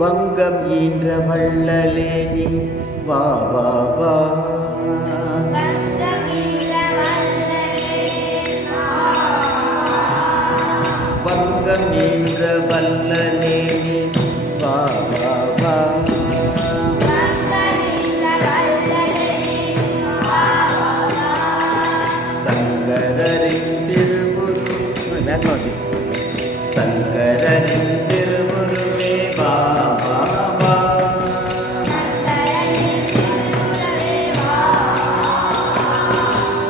வங்கம் ஈன்ற வள்ளலே நீ வா வா வா. வங்கம் ஈன்ற வள்ளலே நீ வா வா வா. சங்கரரின் திருமுரு சங்கரரின் திருமுருவே வா வா வா.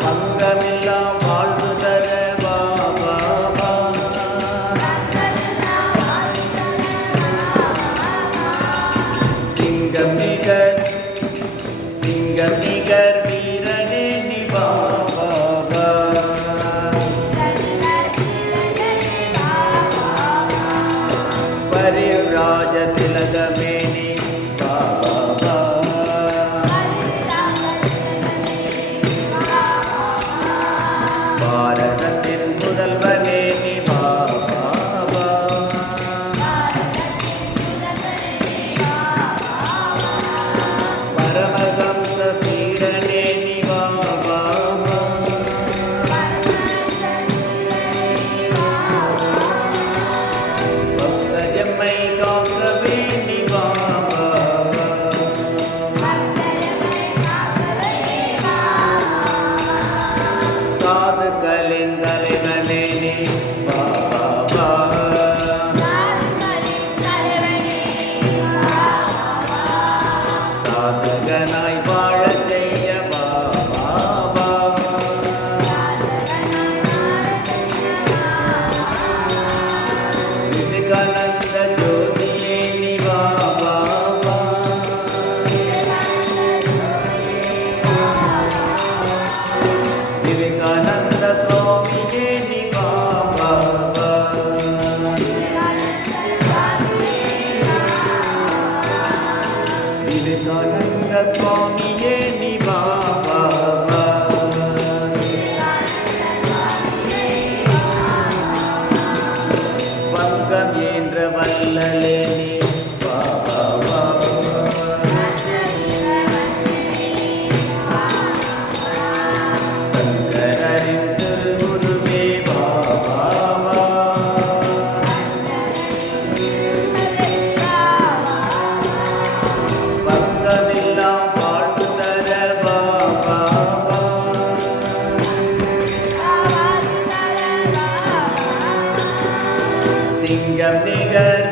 பங்கமெல்லாம் வாழ்வு தர வா வா வா. சிங்கம் நிகர் வீரனே நீ வா வா வா. பரிவ்ராஜ திலகமே நீ வா வா வா. பாரதத்தின் முதல்வனே நீ வா வா வா. பரமஹம்ச பீடனே நீ வா வா வா. பக்தஜம்மை காக்கவே நீ வா வா வா. சாதுக்களின் தலைவனே நீ வா வா வா. சாதகனாய் வாழ செய்ய வா வா வா. விவேகானந்த ஜோதியே நீ வா வா வா. விவேகானந்த சுவாமியே நீ வா வா வா. விவேகானந்த சுவாமியே நீ வா வா வா. வங்கம் என்ற வள்ளலே நீ வா வா வா. சங்கரரின் திருமுருவே வா வா வா. பங்கமெல்லாம் வாழ்வு தர வா வா வா. சிங்கம் நிகர்